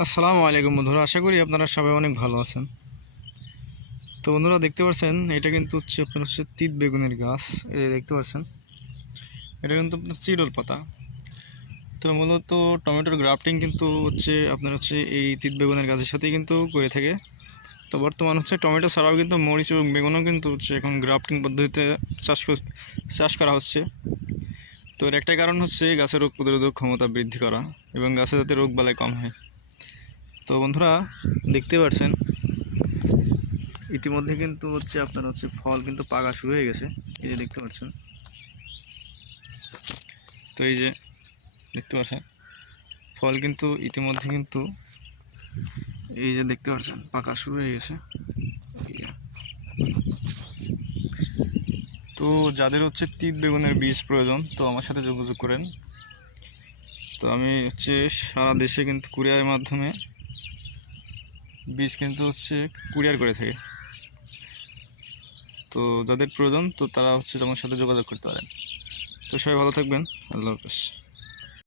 আসসালামু আলাইকুম বন্ধুরা, আশা করি আপনারা সবাই অনেক ভালো আছেন। তো বন্ধুরা দেখতে পাচ্ছেন এটা কিন্তু আপনার তিত বেগুনের গাছ। এই যে দেখতে পাচ্ছেন এটা কিন্তু আপনার চিরল পাতা। তো মূলত টমেটোর গ্রাফটিং কিন্তু এই তিত বেগুনের গাছের সাথেই কিন্তু করে থাকে। তো বর্তমান টমেটো ছাড়াও কিন্তু মরিচ এবং বেগুনও কিন্তু এখন গ্রাফটিং পদ্ধতিতে চাষ করা হচ্ছে। তো এর একটা কারণ গাছের রোগ প্রতিরোধক ক্ষমতা বৃদ্ধি করা এবং গাছে যাতে রোগ বালাই কম হয়। তো বন্ধুরা দেখতে পাচ্ছেন ইতিমধ্যে কিন্তু ফল কিন্তু পাকা শুরু হয়ে গেছে। এই যে দেখতে পাচ্ছেন, তো এই যে দেখতে পাচ্ছেন ফল কিন্তু ইতিমধ্যে কিন্তু এই যে দেখতে পাচ্ছেন পাকা শুরু হয়ে গেছে। তো যাদের তিত বেগুনের বীজ প্রয়োজন তো আমার সাথে যোগাযোগ করেন। তো আমি সারা দেশে কিন্তু কুরিয়ারের মাধ্যমে বীজ কিন্তু কুরিয়ার করে থাকে। তো যাদের প্রয়োজন তো তারা আমার সাথে যোগাযোগ করতে পারেন। তো সবাই ভালো থাকবেন। আল্লাহ হাফেজ।